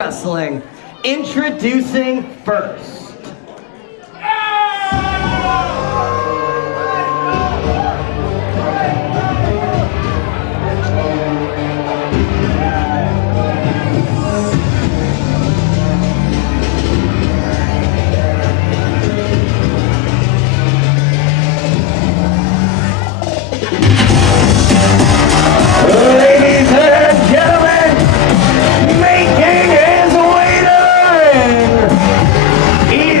Wrestling, introducing first. Ladies and gentlemen, making his way to the ring,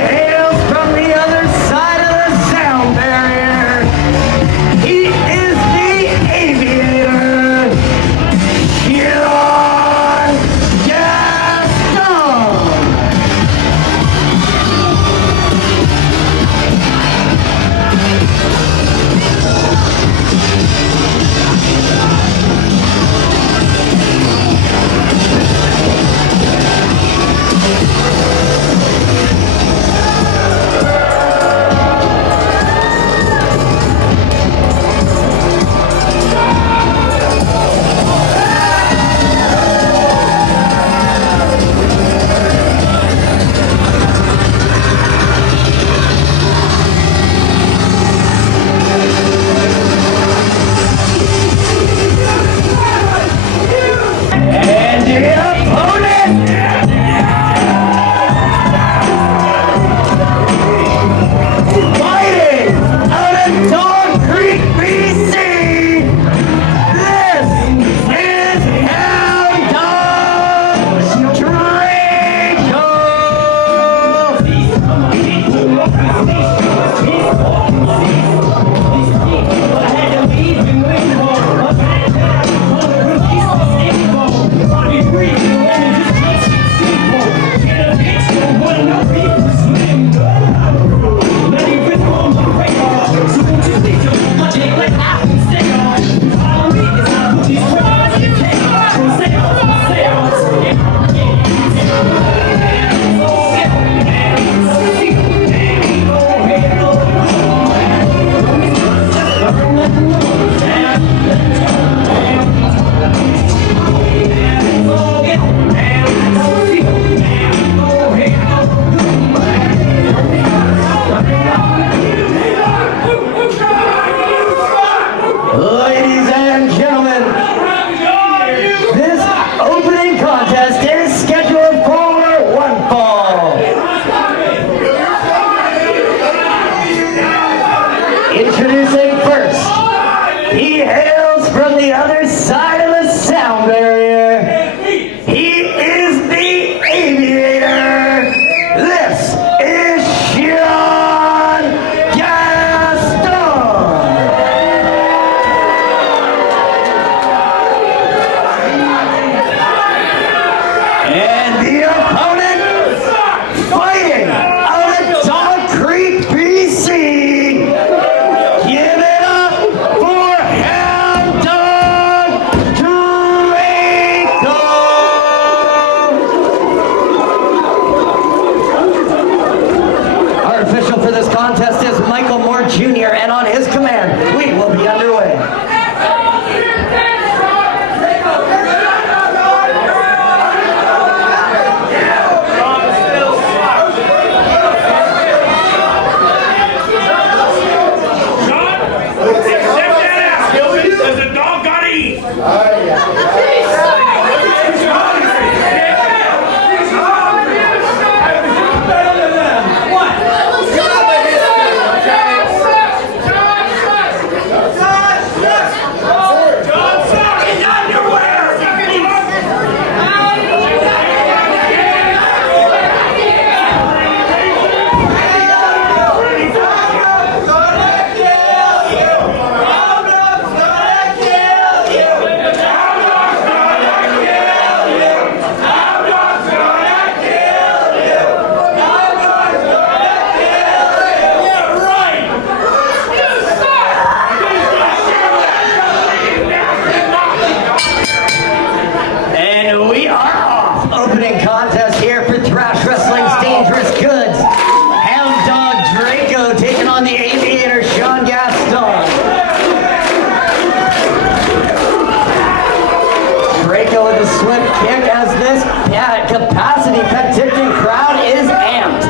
capacity Penticton crowd is amped.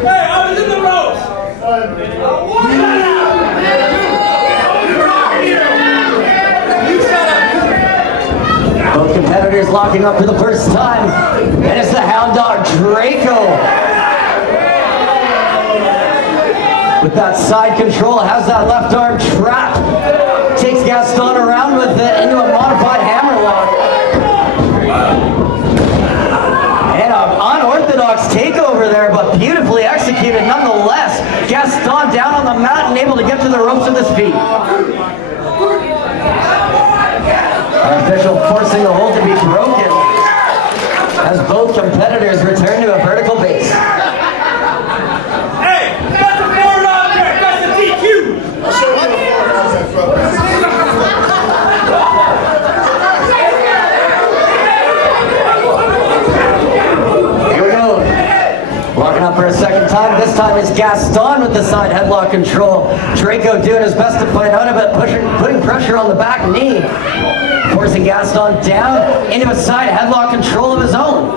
Hey, I was in the ropes! Both competitors locking up for the first time. And it's the hound dog Drayco. With that side control, has that left arm trapped. Takes Gaston around with it into a modified hammerlock. And an unorthodox takeover there, but beautifully executed nonetheless. Gaston down on the mat and able to get to the ropes with his feet. Our official forcing the hold to be broken as both competitors return to a vertical base. Hey, that's a forward out there! That's a DQ! Here we go. Locking up for a second time. This time it's Gaston with the side headlock control. Drayco doing his best to fight out of it, putting pressure on the back knee. Forcing Gaston down into a side headlock control of his own.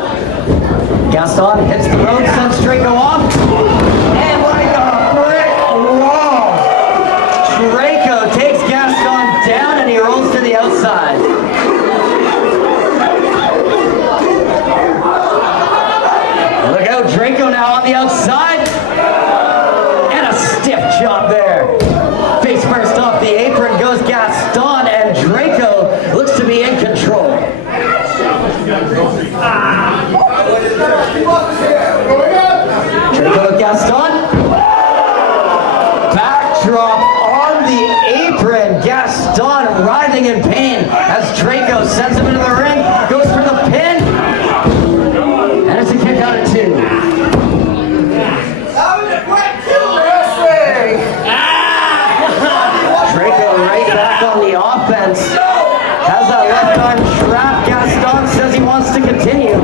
Gaston hits the rope, sends Drayco off. And like a brick wall, Drayco takes Gaston down and he rolls to the outside. Look out, Drayco now on the outside. And a stiff chop there. Face first off the apron goes Gaston, and Drayco looks to be in control. Drayco with Gaston. Backdrop on the apron. Gaston writhing in pain as Drayco sends him into the ring. Goes for the pin. And it's a kick out of two. Drayco right back on the offense. Has that left arm trapped. Gaston says he wants to continue.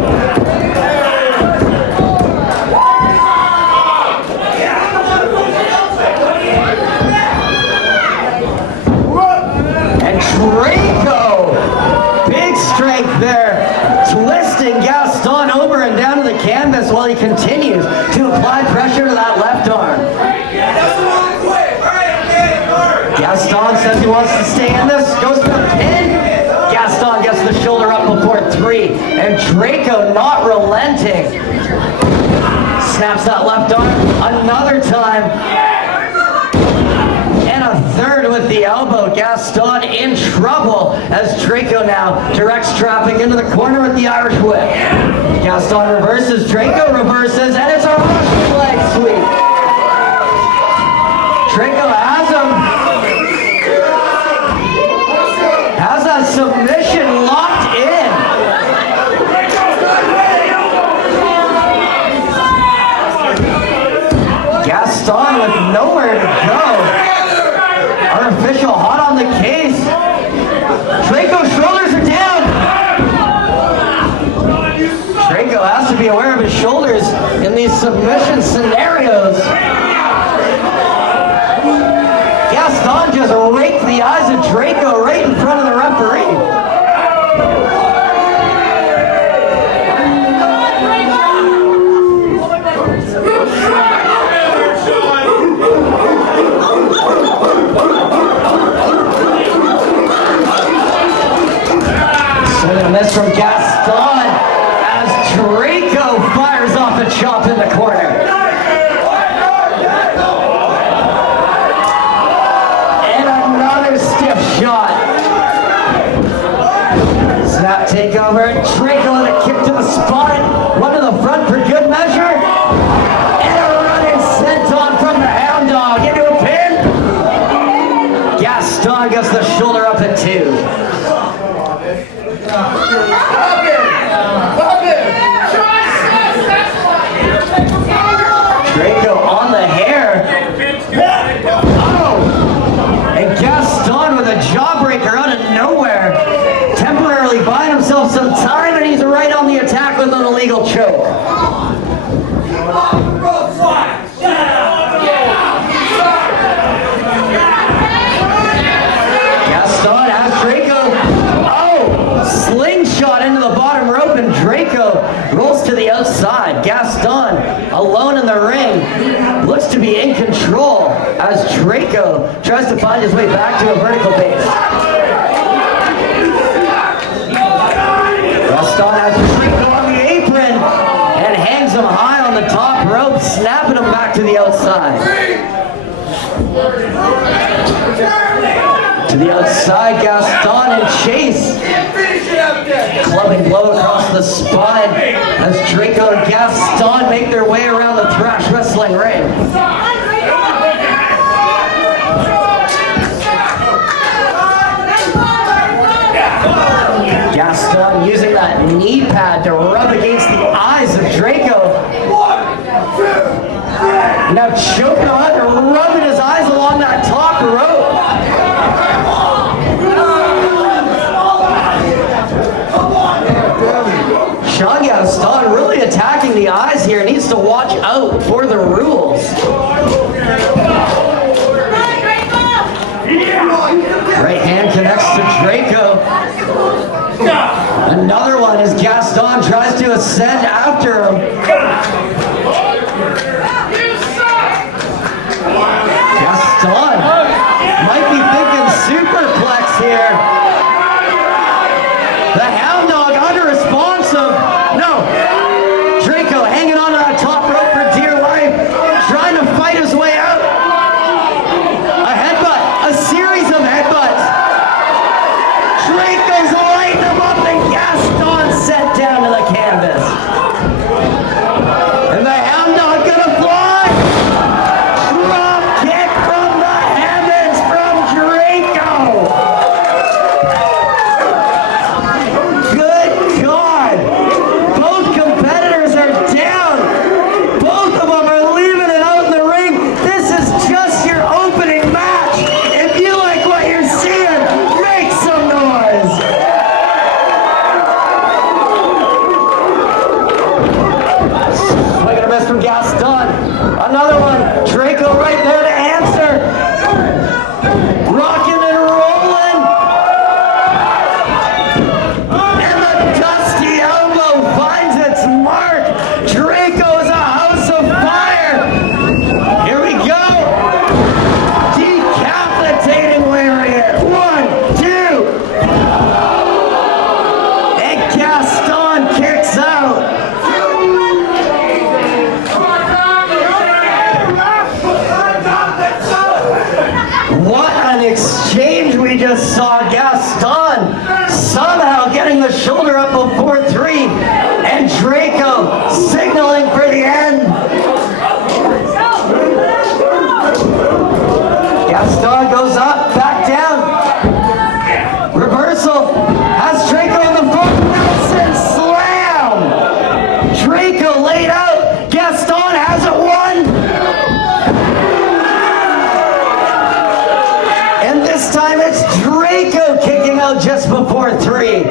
And Drayco, big strength there, twisting Gaston over and down to the canvas while he continues to apply pressure to that left arm. Gaston says he wants to stay in this, goes for the pin. Gaston gets the shoulder up before three, and Drayco not relenting. Snaps that left arm another time. And a third with the elbow. Gaston in trouble as Drayco now directs traffic into the corner with the Irish whip. Gaston reverses, Drayco reverses, and it's a Russian leg sweep. Drayco has him. Has that submission locked in. Gaston with nowhere to go. Our official hot on the case. Drayco's shoulders are down. Drayco has to be aware of his shoulders in these submission scenarios. Gaston just raked the eyes of Drayco right in front of the referee. Swing and a miss from Gaston as Drayco fires off a chop in the corner. Shot. Snap takeover. Drayco with a kick to the spine. One to the front for good measure. And a running senton from the hound dog into a pin. Gaston gets the shoulder up at two. Drayco on the hair. And Gaston with a jawbreaker out of nowhere, temporarily buying himself some time, and he's right on the attack with an illegal choke. Gaston has Drayco. Oh, slingshot into the bottom rope, and Drayco rolls to the outside. Gaston, alone in the ring, looks to be in control as Drayco tries to find his way back to a vertical base. Gaston has Drayco on the apron and hangs him high on the top rope, snapping him back to the outside. To the outside, Gaston and Chase. Clubbing blow across the spine as Drayco and Gaston make their way around the Thrash Wrestling ring. Gaston using that knee pad to rub against the eyes of Drayco. Now choking on and rubbing his eyes along that top rope. Sean Gaston really attacking the eyes here. Needs to watch out for the rules. Right hand connects to Drayco. Another one as Gaston tries to ascend after him. Gaston might be thinking superplex here. The Hound Dog unresponsive. No. Drayco hanging on to that top rope for dear life, trying to fight his way out. A headbutt, a series of headbutts. Drayco's lighting him up and Gaston sent down to the canvas. And the Hound Dog gonna fly. Drop kick from the heavens from Drayco. Good God. Both competitors are down. Both of them are leaving it out in the ring. This is just your opening match. If you like what you're seeing, make some noise. Swing and a miss from Gaston. Another one. Drayco right there to answer. Rocking and rolling. And the dusty elbow finds its mark. Drayco is a house of fire. Here we go. Decapitating lariat. 1, 2. And Gaston kicks out. What an exchange we just saw. Gaston somehow getting the shoulder up before 3, and Drayco signaling for the end. Gaston goes up, back down. Reversal. Has Drayco in the front. Wilson slam. Drayco laid out. Gaston has it won. And this time it's Drayco kicking out just before 3.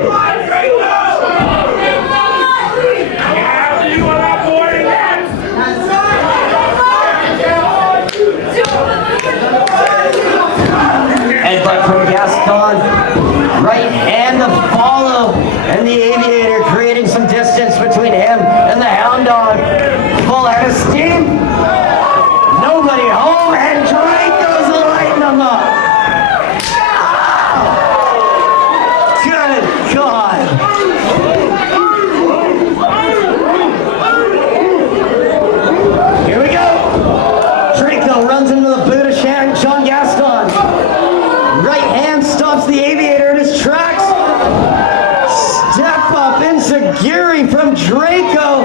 Headbutt from Gaston. Right hand to follow. And the Aviator creating some distance between him and the Hound Dog. Full head of steam. Nobody home, and Drayco's lighting them up. Good God. Here we go. Drayco runs into the boot of Sean Gaston. Right hand stops the Aviator in his tracks. Step up enziguri from Drayco.